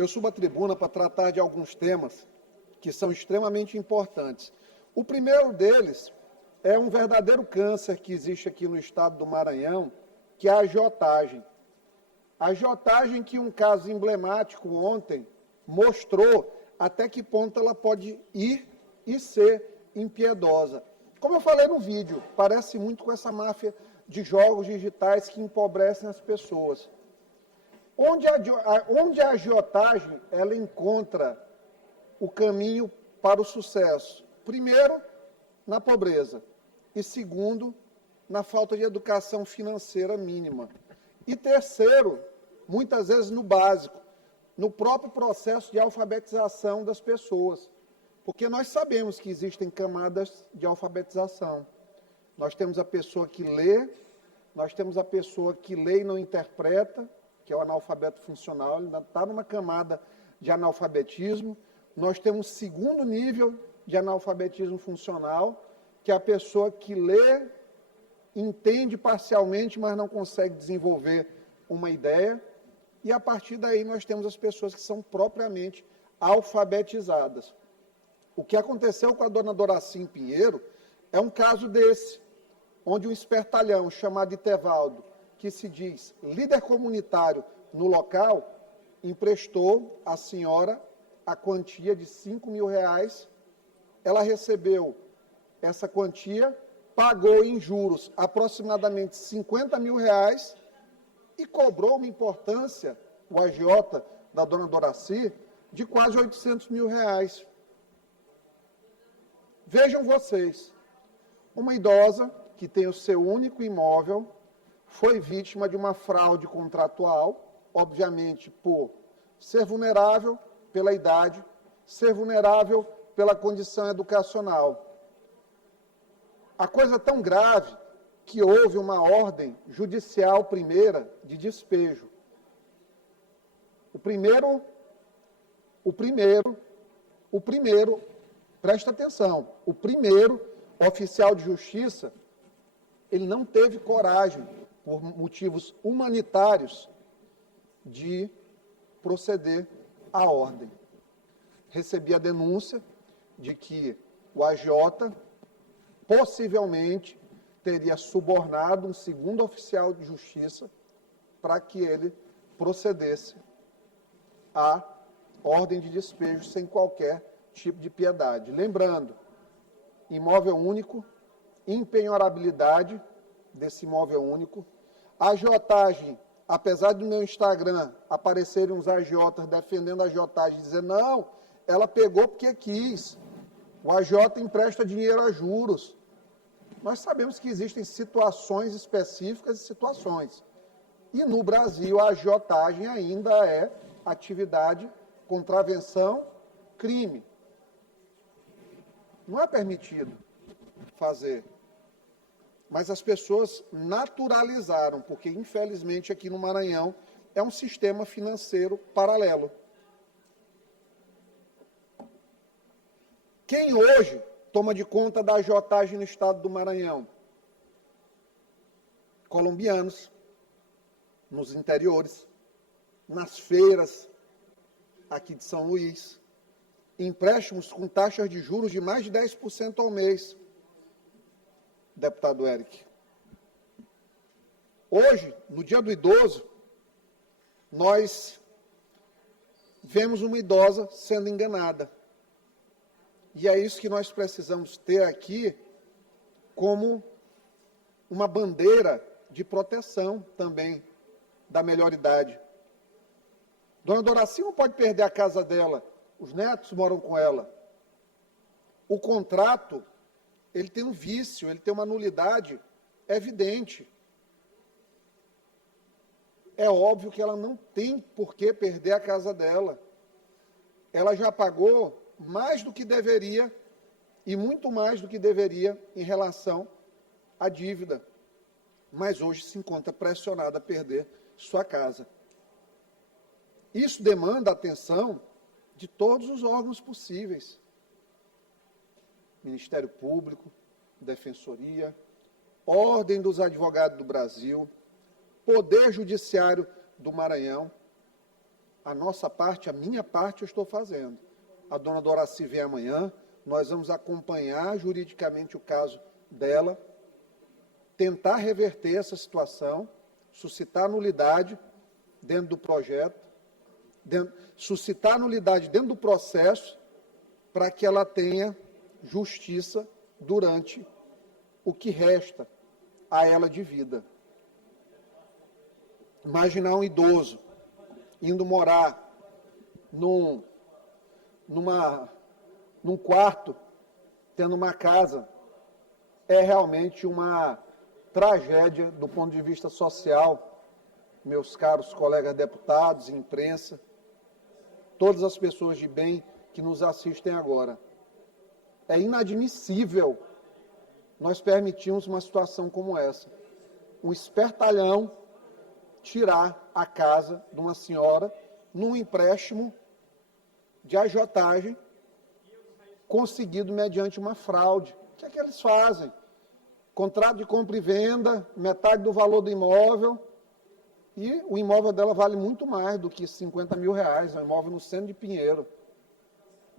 eu subo à tribuna para tratar de alguns temas que são extremamente importantes. O primeiro deles é um verdadeiro câncer que existe aqui no estado do Maranhão, que é a agiotagem. A agiotagem que um caso emblemático ontem mostrou até que ponto ela pode ir e ser impiedosa. Como eu falei no vídeo, parece muito com essa máfia de jogos digitais que empobrecem as pessoas. Onde a agiotagem ela encontra o caminho para o sucesso? Primeiro, na pobreza. E segundo, na falta de educação financeira mínima. E terceiro, muitas vezes no básico, no próprio processo de alfabetização das pessoas. Porque nós sabemos que existem camadas de alfabetização. Nós temos a pessoa que lê, nós temos a pessoa que lê e não interpreta, que é o analfabeto funcional, ele ainda está numa camada de analfabetismo. Nós temos um segundo nível de analfabetismo funcional, que é a pessoa que lê, entende parcialmente, mas não consegue desenvolver uma ideia. E, a partir daí, nós temos as pessoas que são propriamente alfabetizadas. O que aconteceu com a dona Doracim Pinheiro é um caso desse, onde um espertalhão chamado Itevaldo, que se diz líder comunitário no local, emprestou à senhora a quantia de R$5.000. Ela recebeu essa quantia, pagou em juros aproximadamente R$50.000 e cobrou uma importância, o agiota da dona Doraci, de quase R$800.000. Vejam vocês, uma idosa que tem o seu único imóvel foi vítima de uma fraude contratual, obviamente por ser vulnerável pela idade, ser vulnerável pela condição educacional. A coisa é tão grave que houve uma ordem judicial primeira de despejo. O primeiro, presta atenção, o primeiro oficial de justiça, ele não teve coragem, por motivos humanitários, de proceder à ordem. Recebi a denúncia de que o agiota possivelmente teria subornado um segundo oficial de justiça para que ele procedesse à ordem de despejo sem qualquer tipo de piedade. Lembrando, imóvel único, impenhorabilidade desse imóvel único, agiotagem, apesar do meu Instagram aparecerem uns agiotas defendendo a agiotagem, dizendo, não, ela pegou porque quis, o agiota empresta dinheiro a juros. Nós sabemos que existem situações específicas e situações. E no Brasil, a agiotagem ainda é atividade, contravenção, crime. Não é permitido fazer. Mas as pessoas naturalizaram, porque, infelizmente, aqui no Maranhão, é um sistema financeiro paralelo. Quem hoje toma de conta da agiotagem no estado do Maranhão? Colombianos, nos interiores, nas feiras aqui de São Luís, empréstimos com taxas de juros de mais de 10% ao mês, deputado Eric. Hoje, no Dia do Idoso, nós vemos uma idosa sendo enganada. E é isso que nós precisamos ter aqui como uma bandeira de proteção também da melhoridade. Dona Doraci não pode perder a casa dela, os netos moram com ela. O contrato, ele tem um vício, ele tem uma nulidade evidente. É óbvio que ela não tem por que perder a casa dela. Ela já pagou mais do que deveria e muito mais do que deveria em relação à dívida. Mas hoje se encontra pressionada a perder sua casa. Isso demanda a atenção de todos os órgãos possíveis. Ministério Público, Defensoria, Ordem dos Advogados do Brasil, Poder Judiciário do Maranhão. a nossa parte, a minha parte eu estou fazendo. A dona Doraci vem amanhã, nós vamos acompanhar juridicamente o caso dela, tentar reverter essa situação, suscitar nulidade dentro do projeto, suscitar nulidade dentro do processo, para que ela tenha justiça durante o que resta a ela de vida. Imaginar um idoso indo morar num quarto, tendo uma casa, é realmente uma tragédia do ponto de vista social, meus caros colegas deputados e imprensa, todas as pessoas de bem que nos assistem agora. É inadmissível nós permitirmos uma situação como essa. Um espertalhão tirar a casa de uma senhora num empréstimo de agiotagem conseguido mediante uma fraude. O que é que eles fazem? Contrato de compra e venda, metade do valor do imóvel, e o imóvel dela vale muito mais do que 50 mil reais, é um imóvel no centro de Pinheiro.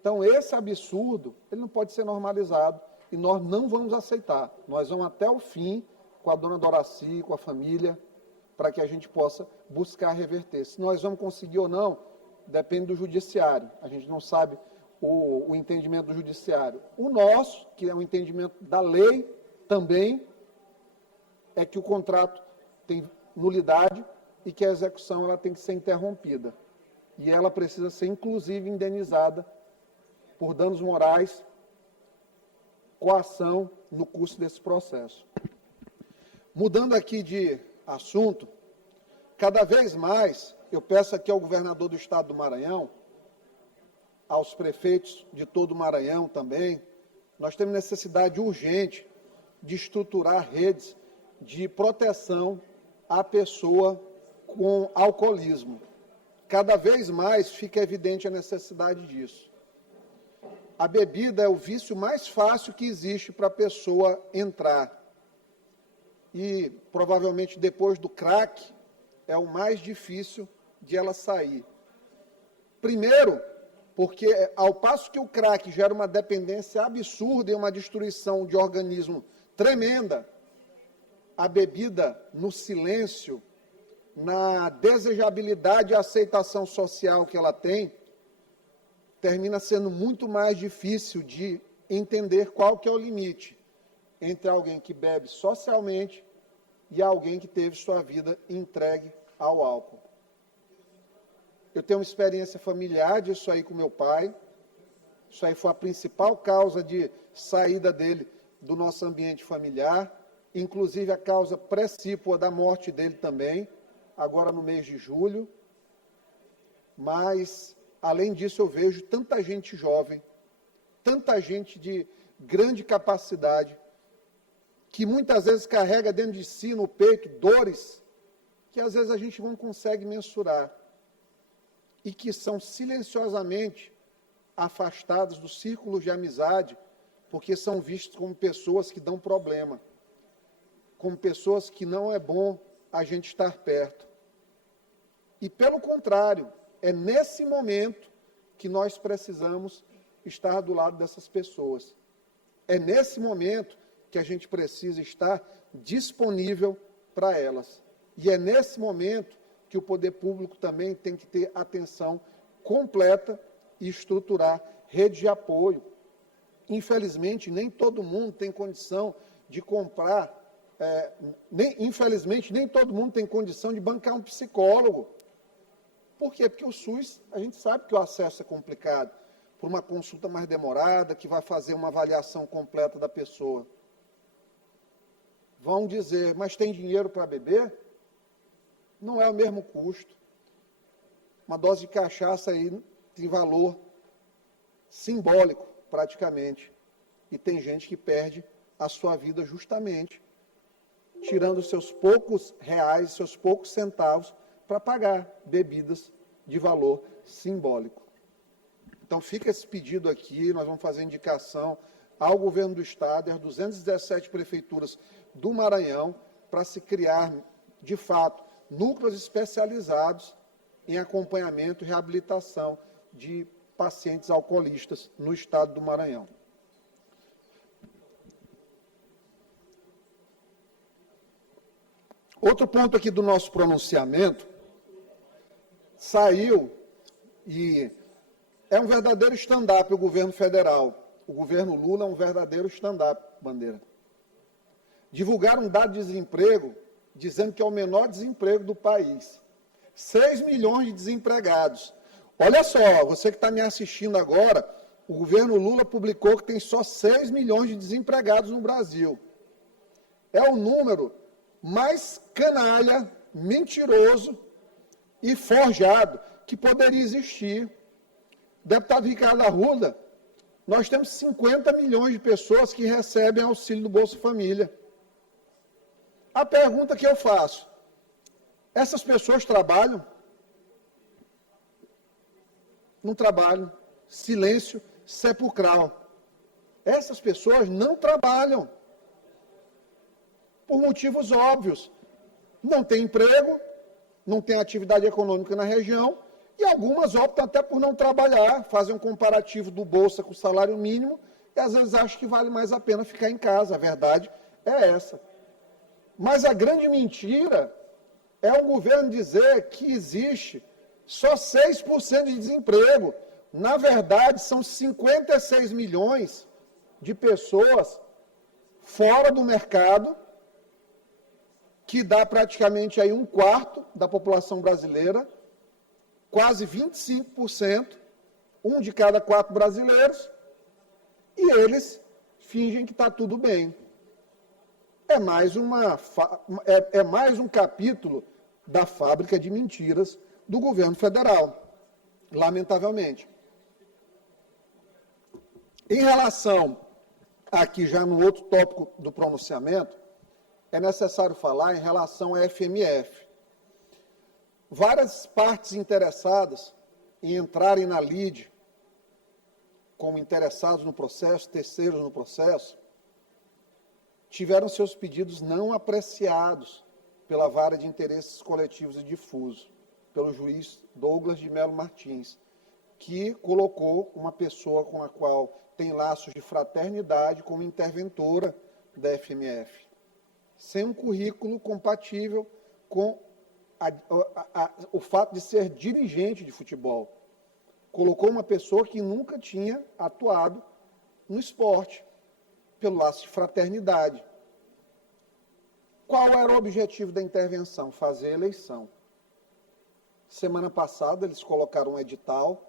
Então, esse absurdo, ele não pode ser normalizado, e nós não vamos aceitar. Nós vamos até o fim com a dona Doraci, com a família, para que a gente possa buscar reverter. Se nós vamos conseguir ou não, depende do judiciário. A gente não sabe o entendimento do judiciário. O nosso, que é o entendimento da lei também, é que o contrato tem nulidade e que a execução ela tem que ser interrompida. E ela precisa ser, inclusive, indenizada por danos morais, coação no curso desse processo. Mudando aqui de assunto, cada vez mais eu peço aqui ao governador do estado do Maranhão, aos prefeitos de todo o Maranhão também, nós temos necessidade urgente de estruturar redes de proteção à pessoa com alcoolismo. Cada vez mais fica evidente a necessidade disso. A bebida é o vício mais fácil que existe para a pessoa entrar. E, provavelmente, depois do crack, é o mais difícil de ela sair. Primeiro, porque ao passo que o crack gera uma dependência absurda e uma destruição de organismo tremenda, a bebida, no silêncio, na desejabilidade e aceitação social que ela tem, termina sendo muito mais difícil de entender qual que é o limite entre alguém que bebe socialmente e alguém que teve sua vida entregue ao álcool. Eu tenho uma experiência familiar disso aí com meu pai. Isso aí foi a principal causa de saída dele do nosso ambiente familiar, inclusive a causa precípua da morte dele também, agora no mês de julho. Mas, além disso, eu vejo tanta gente jovem, tanta gente de grande capacidade, que muitas vezes carrega dentro de si, no peito, dores que às vezes a gente não consegue mensurar e que são silenciosamente afastados dos círculos de amizade, porque são vistos como pessoas que dão problema, como pessoas que não é bom a gente estar perto. E, pelo contrário, é nesse momento que nós precisamos estar do lado dessas pessoas. É nesse momento que a gente precisa estar disponível para elas. E é nesse momento que o poder público também tem que ter atenção completa e estruturar rede de apoio. Infelizmente, nem todo mundo tem condição de comprar, infelizmente, nem todo mundo tem condição de bancar um psicólogo. Por quê? Porque o SUS, a gente sabe que o acesso é complicado, por uma consulta mais demorada, que vai fazer uma avaliação completa da pessoa. Vão dizer, mas tem dinheiro para beber? Não é o mesmo custo. Uma dose de cachaça aí tem valor simbólico, praticamente. E tem gente que perde a sua vida justamente tirando seus poucos reais, seus poucos centavos para pagar bebidas de valor simbólico. Então fica esse pedido aqui, nós vamos fazer indicação ao governo do estado e às 217 prefeituras do Maranhão para se criar, de fato, núcleos especializados em acompanhamento e reabilitação de pacientes alcoolistas no estado do Maranhão. Outro ponto aqui do nosso pronunciamento saiu e é um verdadeiro stand-up o governo federal. O governo Lula é um verdadeiro stand-up, Bandeira. Divulgaram um dado de desemprego dizendo que é o menor desemprego do país. 6 milhões de desempregados. Olha só, você que está me assistindo agora, o governo Lula publicou que tem só 6 milhões de desempregados no Brasil. É o número mais canalha, mentiroso e forjado que poderia existir. Deputado Ricardo Arruda, nós temos 50 milhões de pessoas que recebem auxílio do Bolsa Família. A pergunta que eu faço, essas pessoas trabalham? Não trabalham. Silêncio sepulcral. Essas pessoas não trabalham. Por motivos óbvios. Não tem emprego, não tem atividade econômica na região, e algumas optam até por não trabalhar, fazem um comparativo do Bolsa com o salário mínimo, e às vezes acham que vale mais a pena ficar em casa. A verdade é essa. Mas a grande mentira é o governo dizer que existe só 6% de desemprego. Na verdade, são 56 milhões de pessoas fora do mercado, que dá praticamente aí 1/4 da população brasileira, quase 25%, 1 de cada 4 brasileiros, e eles fingem que está tudo bem. É mais um capítulo da fábrica de mentiras do governo federal, lamentavelmente. Em relação, aqui já no outro tópico do pronunciamento, é necessário falar em relação à FMF. Várias partes interessadas em entrarem na lide, como interessados no processo, terceiros no processo, tiveram seus pedidos não apreciados pela Vara de Interesses Coletivos e Difusos, pelo juiz Douglas de Melo Martins, que colocou uma pessoa com a qual tem laços de fraternidade como interventora da FMF, sem um currículo compatível com o fato de ser dirigente de futebol. Colocou uma pessoa que nunca tinha atuado no esporte, pelo laço de fraternidade. Qual era o objetivo da intervenção? Fazer eleição. Semana passada, eles colocaram um edital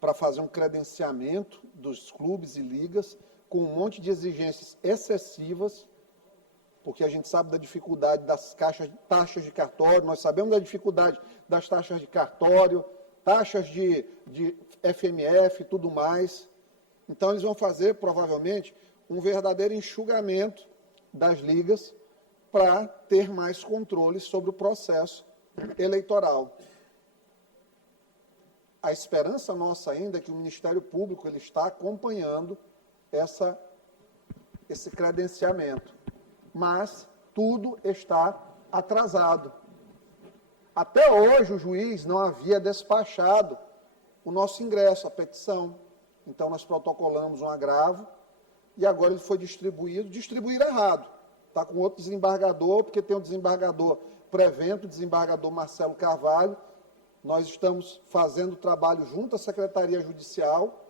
para fazer um credenciamento dos clubes e ligas com um monte de exigências excessivas, porque a gente sabe da dificuldade das taxas de cartório, nós sabemos da dificuldade das taxas de cartório, taxas de FMF e tudo mais. Então, eles vão fazer, provavelmente, um verdadeiro enxugamento das ligas para ter mais controle sobre o processo eleitoral. A esperança nossa ainda é que o Ministério Público ele está acompanhando esse credenciamento, mas tudo está atrasado. Até hoje o juiz não havia despachado o nosso ingresso, a petição. Então nós protocolamos um agravo e agora ele foi distribuir errado. Está com outro desembargador, porque tem um desembargador prevento, o desembargador Marcelo Carvalho. Nós estamos fazendo o trabalho junto à Secretaria Judicial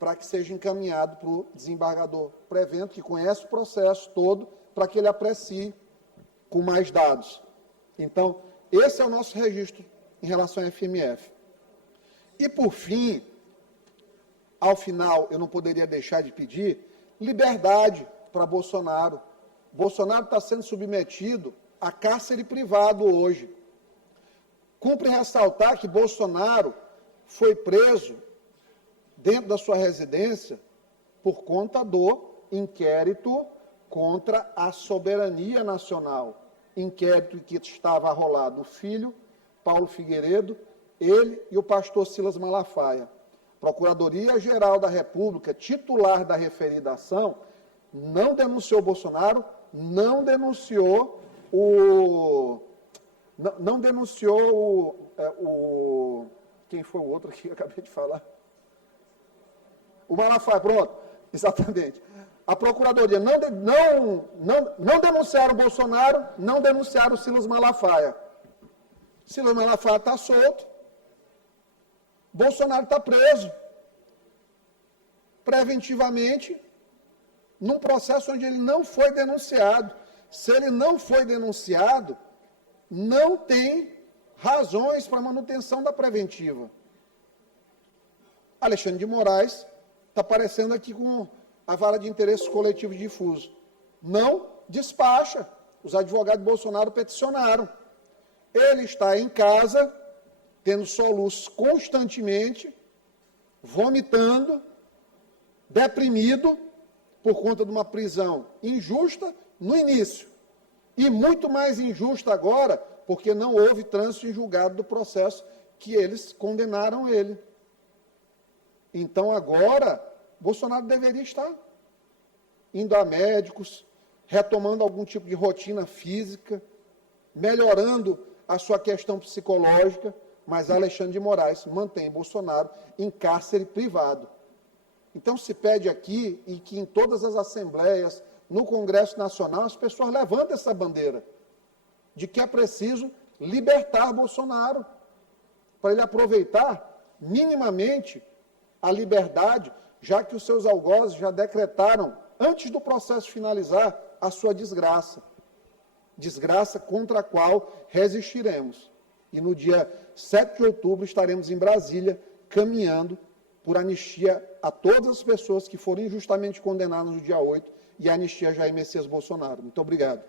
para que seja encaminhado para o desembargador prevento, que conhece o processo todo, para que ele aprecie com mais dados. Então, esse é o nosso registro em relação à FMF. E, por fim, ao final, eu não poderia deixar de pedir liberdade para Bolsonaro. Bolsonaro está sendo submetido a cárcere privado hoje. Cumpre ressaltar que Bolsonaro foi preso dentro da sua residência por conta do inquérito contra a soberania nacional. Inquérito que estava arrolado o filho, Paulo Figueiredo, ele e o pastor Silas Malafaia. Procuradoria-Geral da República, titular da referida ação, não denunciou Bolsonaro, não denunciou não denunciou quem foi o outro que eu acabei de falar? O Malafaia, pronto, exatamente. A Procuradoria não denunciaram o Bolsonaro, não denunciaram o Silas Malafaia. Silas Malafaia está solto, Bolsonaro está preso, preventivamente, num processo onde ele não foi denunciado. Se ele não foi denunciado, não tem razões para manutenção da preventiva. Alexandre de Moraes está aparecendo aqui com a vara de interesses coletivos difuso. Não despacha. Os advogados de Bolsonaro peticionaram. Ele está em casa, tendo soluços constantemente, vomitando, deprimido, por conta de uma prisão injusta no início. E muito mais injusta agora, porque não houve trânsito em julgado do processo que eles condenaram ele. Então, agora, Bolsonaro deveria estar indo a médicos, retomando algum tipo de rotina física, melhorando a sua questão psicológica, mas Alexandre de Moraes mantém Bolsonaro em cárcere privado. Então, se pede aqui, e que em todas as assembleias, no Congresso Nacional, as pessoas levantem essa bandeira, de que é preciso libertar Bolsonaro, para ele aproveitar minimamente a liberdade, já que os seus algozes já decretaram, antes do processo finalizar, a sua desgraça. Desgraça contra a qual resistiremos. E no dia 7 de outubro estaremos em Brasília, caminhando por anistia a todas as pessoas que foram injustamente condenadas no dia 8 e anistia a Jair Messias Bolsonaro. Muito obrigado.